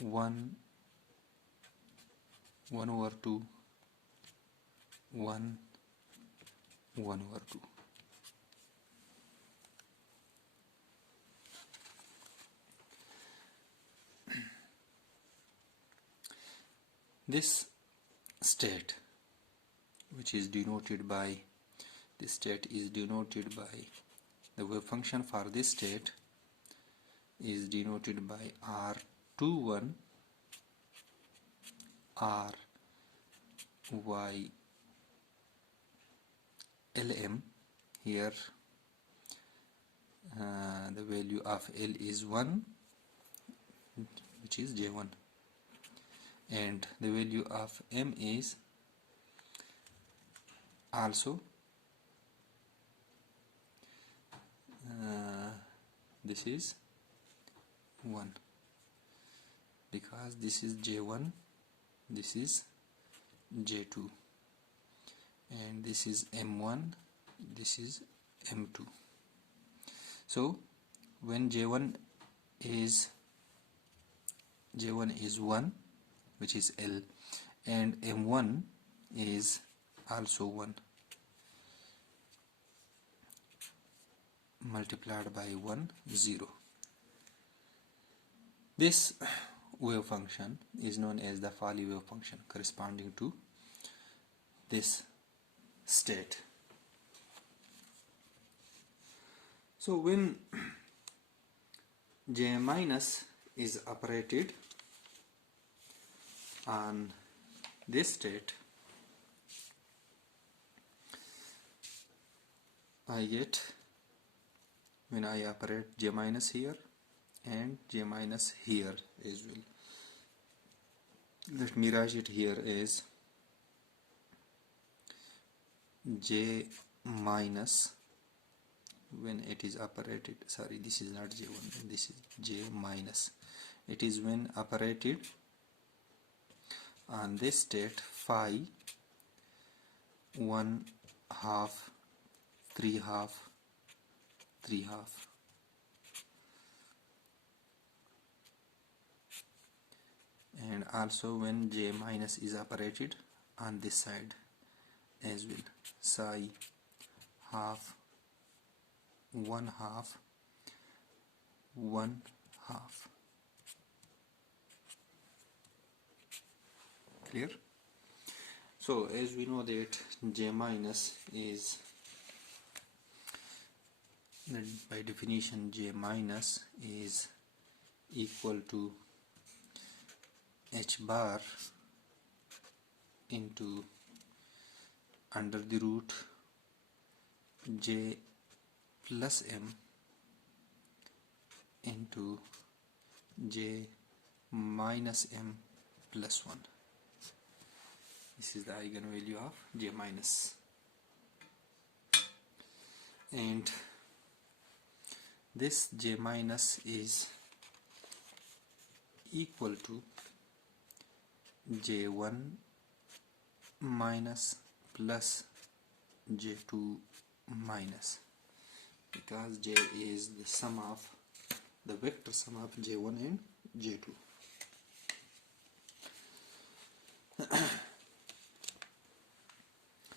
1 over 2 1 over 2. This state, which is denoted by the wave function for this state is denoted by R21 R Y Lm. Here the value of L is 1, which is J1, and the value of M is also this is 1, because this is J1, this is J2, and this is M1, this is M2. So when J1 is 1, which is L, and M1 is also 1, multiplied by 1 0. This wave function is known as the Pauli wave function, corresponding to this state. So when J minus is operated on this state, I get, when I operate J minus here and J minus here as well. Let me write it here as J minus when it is operated, sorry, this is not J1, this is J minus. It is when operated on this state phi 1 half 3 half 3 half. And also when J minus is operated on this side as well, psi half 1 half 1 half. Clear? So as we know that J minus is, by definition, J minus is equal to H bar into under the root J plus M into J minus M plus 1. This is the eigenvalue of J minus. And this J minus is equal to J1 minus plus J2 minus, because J is the sum of the vector sum of J1 and J2.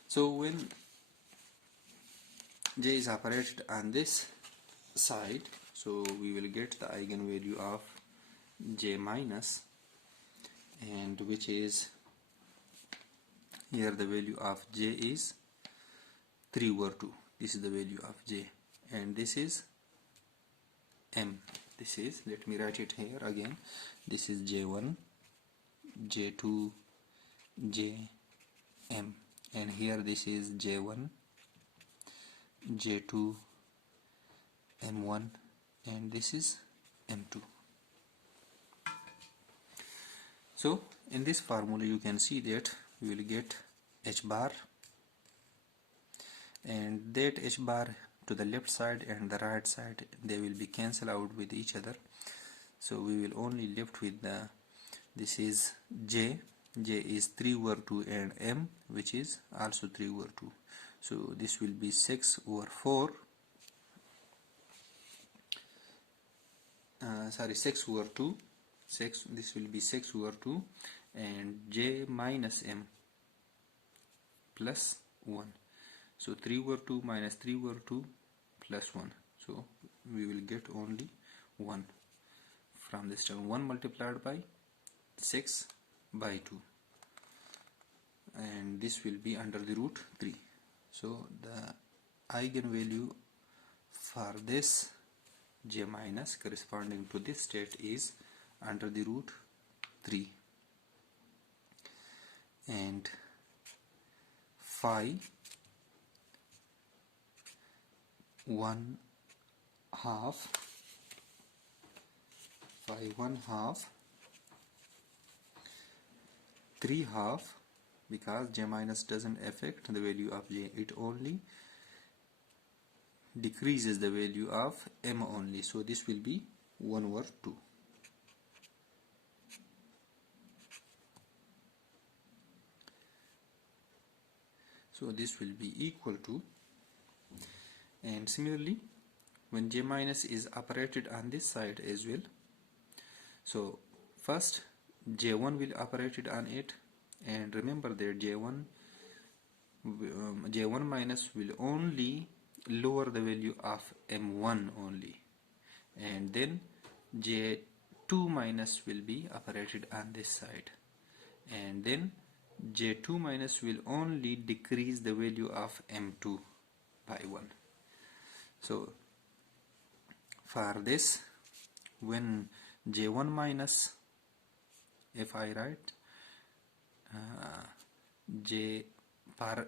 So when J is operated on this side, so we will get the eigenvalue of J minus, and which is, here the value of J is 3 over 2. This is the value of J, and this is M. This is, let me write it here again, this is J1, J2, J, M, and here this is J1, J2, M1, and this is M2. So in this formula you can see that we will get H bar, and that H bar to the left side and the right side, they will be cancelled out with each other. So we will only left with the, this is J is 3 over 2, and M, which is also 3 over 2. So this will be 6 over 4, 6 over 2 this will be 6 over 2 and j minus m plus 1. So 3 over 2 minus 3 over 2 plus 1. So we will get only 1 from this term. 1 multiplied by 6 by 2, and this will be under the root 3. So the eigenvalue for this j minus corresponding to this state is under the root 3, and phi 1 half 3 half, because j minus doesn't affect the value of j, it only decreases the value of m only. So this will be 1 over 2. So this will be equal to, and similarly when j minus is operated on this side as well, so first j1 will operated on it, and remember that j1 minus will only lower the value of m1 only, and then j2 minus will be operated on this side, and then j2 minus will only decrease the value of m2 by 1. So for this, when j1 minus, if I write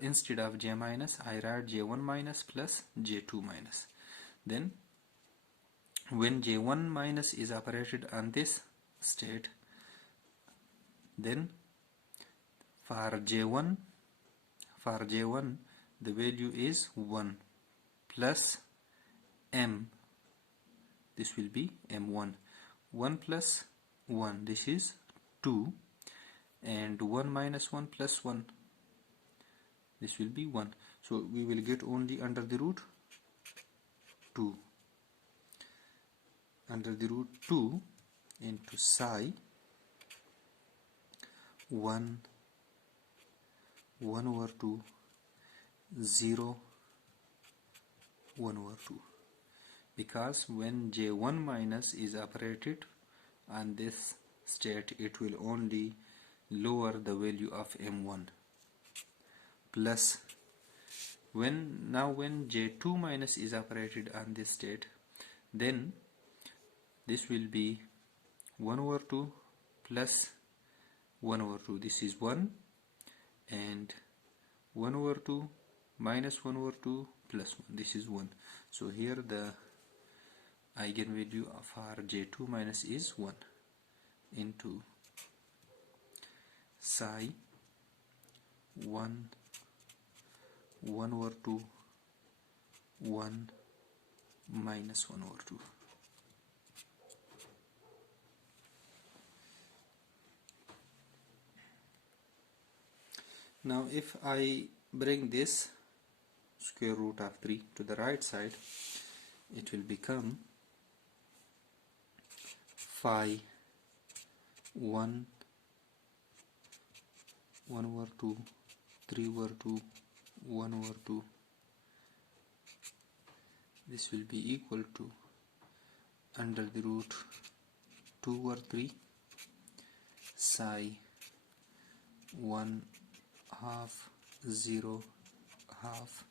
instead of j minus, I write j1 minus plus j2 minus. Then when j1 minus is operated on this state, then for j1 the value is 1 plus m, this will be m1. 1 plus 1, this is 2, and 1 minus 1 plus 1, this will be 1. So we will get only under the root 2. Under the root 2 into psi 1 over 2 0 1 over 2, because when j1 minus is operated on this state, it will only lower the value of m1, plus when j2 minus is operated on this state, then this will be 1 over 2 plus 1 over 2, this is 1, and 1 over 2 minus 1 over 2 plus 1, this is 1. So here the eigenvalue of our j2 minus is 1 into psi 1 over 2 1 minus 1 over 2. Now if I bring this square root of 3 to the right side, it will become phi 1 over 2 3 over 2 1 over 2. This will be equal to under the root 2 over 3 psi 1 half 0 half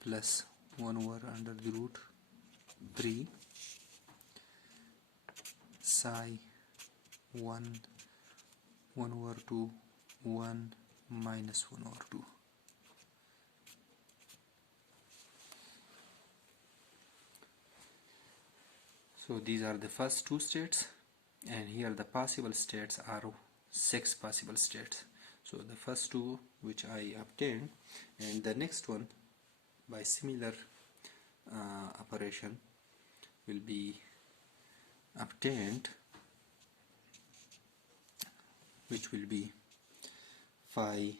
plus 1 over under the root 3 psi 1 over 2 1 minus 1 over 2. So these are the first two states, and here the possible states are 6 possible states. So the first two which I obtained, and the next one by similar operation will be obtained, which will be phi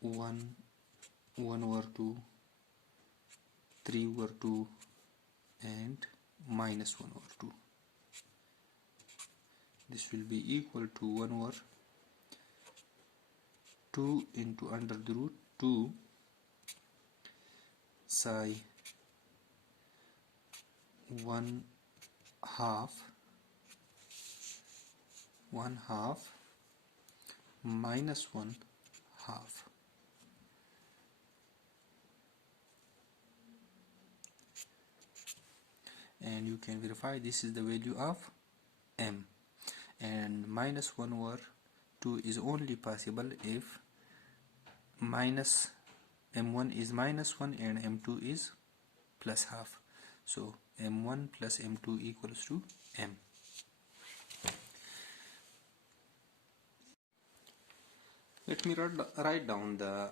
1 1 over 2, 3 over 2, and minus 1 over 2. This will be equal to 1 over 2 into under the root 2 psi 1 half minus 1 half. And you can verify this is the value of m, and minus 1 over 2 is only possible if minus m1 is minus 1 and m2 is plus half. So m1 plus m2 equals to m. Let me write down the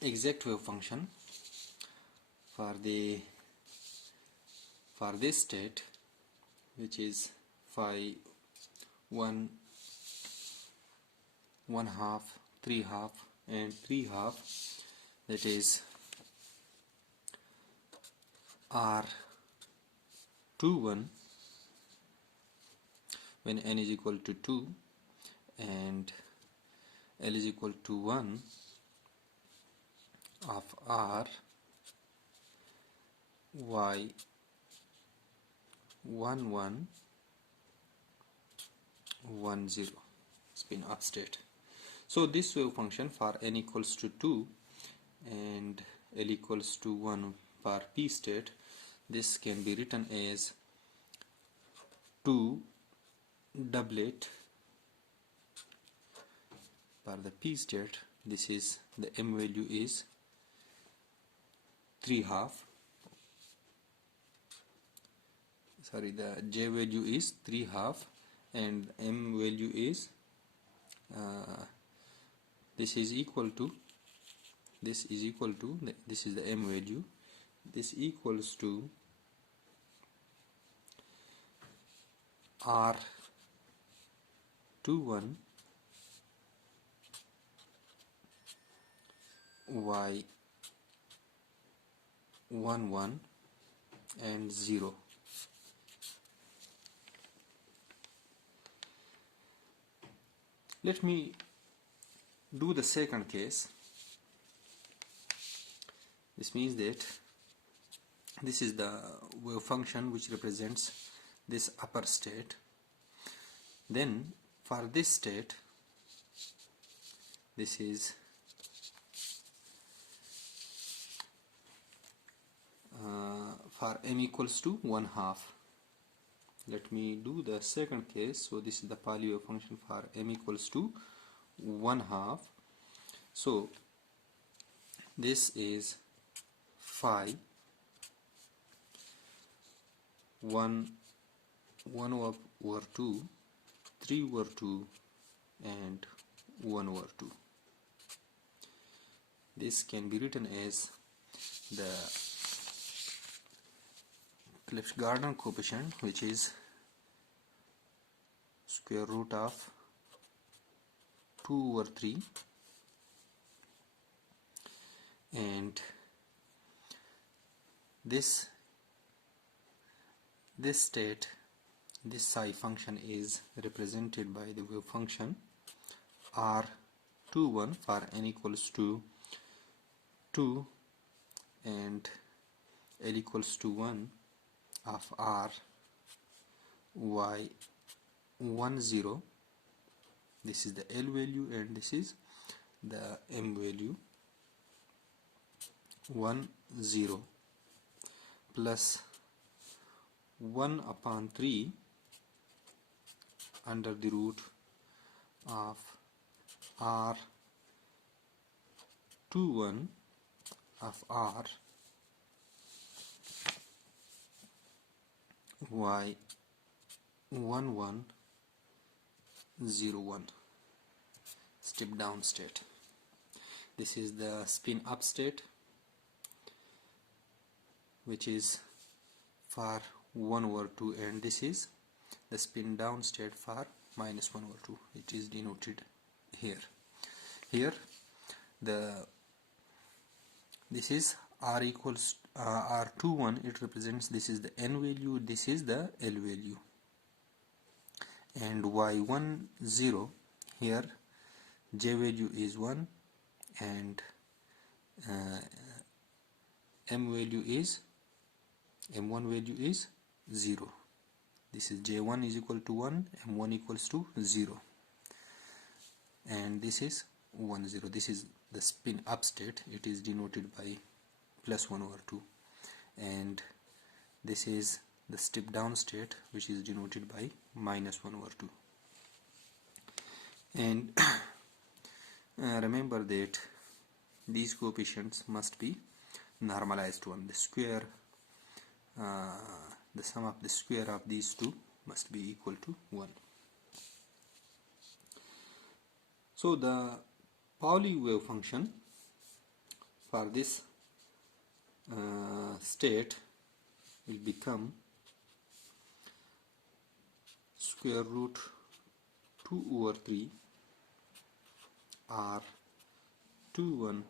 exact wave function for this state, which is phi 1, 1 half, 3 half, and 3 half. That is R21 when n is equal to 2 and L is equal to 1 of R Y 1110 spin up state. So this wave function for n equals to 2 and L equals to 1 for p state, this can be written as 2 doublet for the p state. This is the m value is 3 half, sorry, the j value is 3 half and m value is this is equal to this is the m value, this equals to R21 Y 11 and 0. Let me do the second case. This means that this is the wave function which represents this upper state. Then for this state, this is for m equals to 1 half. Let me do the second case. So this is the Pauli wave function for m equals to 1 half. So this is phi 1 over 2, 3 over 2, and 1 over 2. This can be written as the Left-Gardner coefficient, which is square root of 2 over 3, and this state, this psi function is represented by the wave function R21 for n equals to 2 and L equals to 1 of R Y 10. This is the L value and this is the M value 10 plus 1 upon 3 under the root of R21 of R Y 1101 step down state. This is the spin up state, which is for 1 over 2, and this is the spin down state for minus 1 over 2, which is denoted here. Here the this is r equals r21, it represents, this is the n value, this is the l value, and y10 here j value is 1 and m1 value is 0. This is j1 is equal to 1, m1 equals to 0, and this is 1 0. This is the spin up state, it is denoted by +1/2, and this is the step down state, which is denoted by -1/2. And remember that these coefficients must be normalized one. The square, the sum of the square of these two must be equal to 1. So the Pauli wave function for this state will become square root 2/3 r21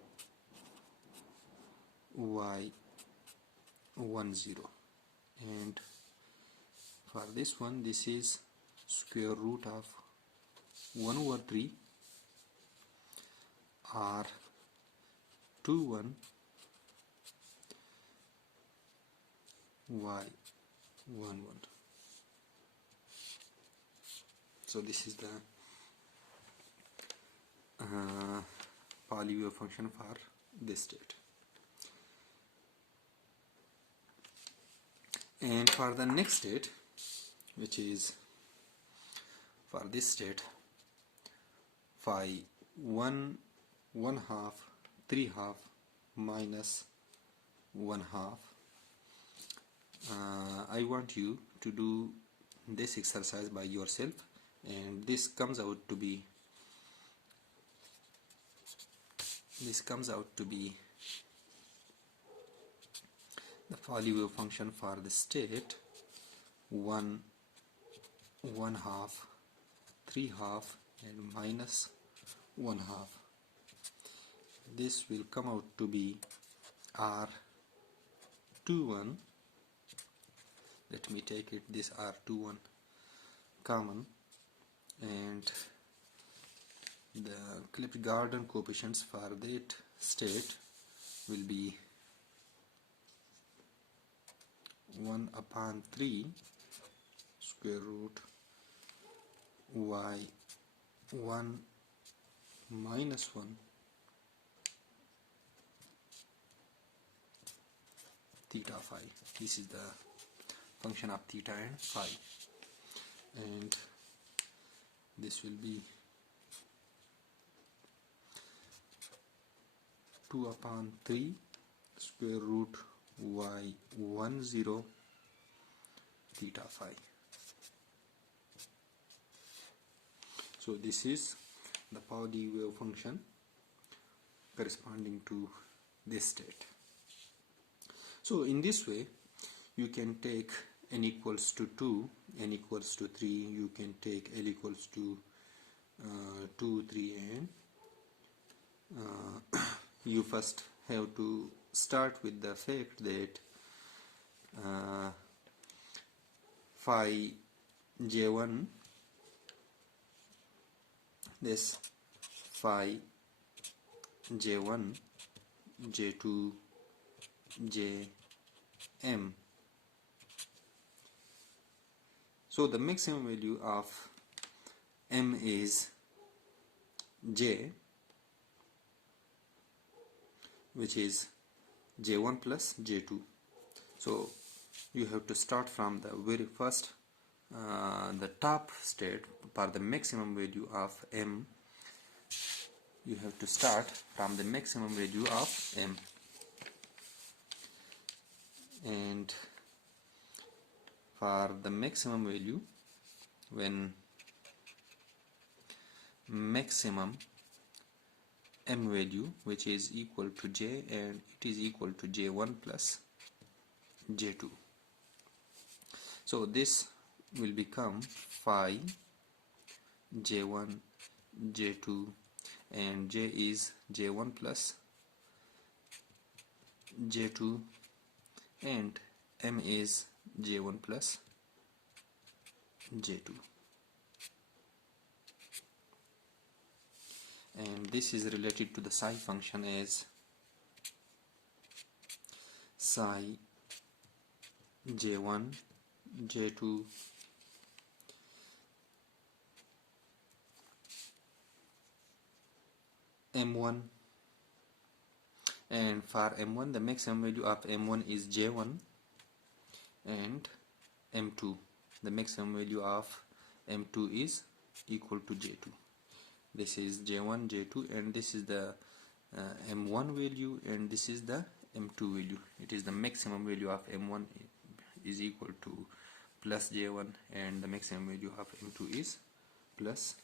y10, and for this one this is square root of 1/3 r21 y11. So this is the Pauli wave function for this state. And for the next state, which is for this state phi 1 1/2 3/2 minus 1/2, I want you to do this exercise by yourself, and this comes out to be the Pauli wave function for the state 1 1/2 3/2 and minus 1/2. This will come out to be r21. Let me take it this r21 common, and the Clipped-Gordon coefficients for that state will be 1/3 square root y1 minus 1 theta phi. This is the function of theta and phi, and this will be 2/3 square root y10 theta phi. So this is the Pauli wave function corresponding to this state. So in this way you can take n equals to 2, n equals to 3, you can take l equals to 2, 3, and you first have to start with the fact that phi j1, this phi j1, j2, jm. So the maximum value of m is j, which is j1 plus j2. So you have to start from the very first, the top state. For the maximum value of m, you have to start from the maximum value of m, and for the maximum value, when maximum m value, which is equal to j, and it is equal to j1 plus j2. So this will become phi j1, j2, and j is j1 plus J2, and M is J1 plus J2. And this is related to the psi function as psi J1 J2 M1, and for M1 the maximum value of M1 is J1, and M2 the maximum value of M2 is equal to J2. This is J1 J2, and this is the M1 value, and this is the M2 value. It is the maximum value of M1 is equal to plus J1, and the maximum value of M2 is plus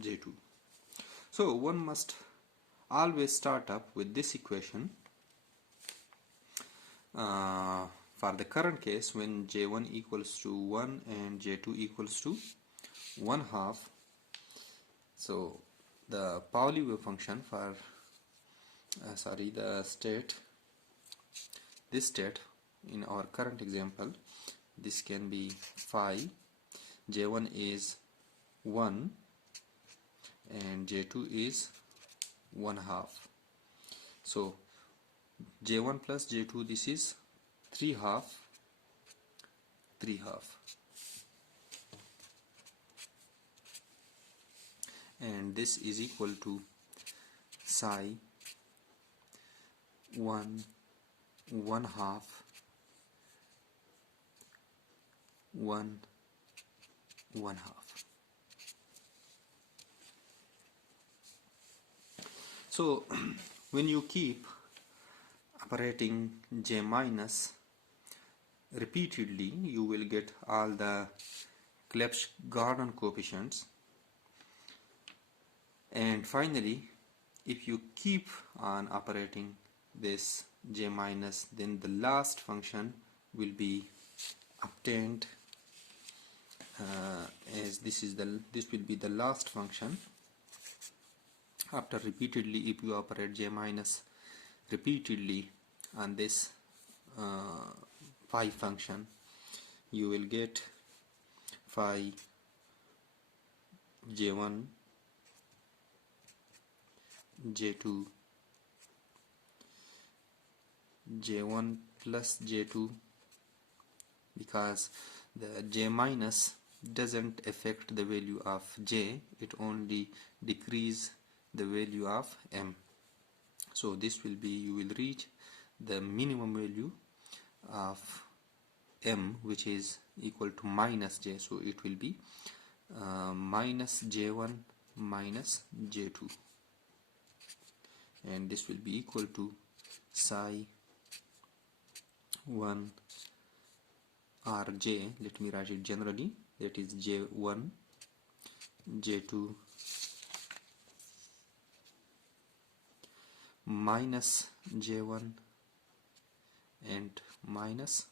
J2. So one must always start up with this equation for the current case when J1 equals to 1 and J2 equals to 1/2. So the Pauli wave function for this state in our current example, this can be phi. J1 is 1 and J2 is 1/2. So J1 plus J2, this is 3/2, 3/2, and this is equal to psi 1 1/2 1 1/2. So when you keep operating J minus repeatedly, you will get all the Clebsch-Gordon coefficients, and finally if you keep on operating this J minus, then the last function will be obtained as this will be the last function. After repeatedly, if you operate J minus repeatedly on this phi function, you will get phi J1 J2 J1 plus J2, because the J minus doesn't affect the value of J, it only decrease the value of M. So this will be, you will reach the minimum value of M, which is equal to minus J. So it will be minus J1 minus J2, and this will be equal to psi 1 or J, let me write it generally, that is J1 J2 minus J1 and minus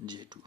J2.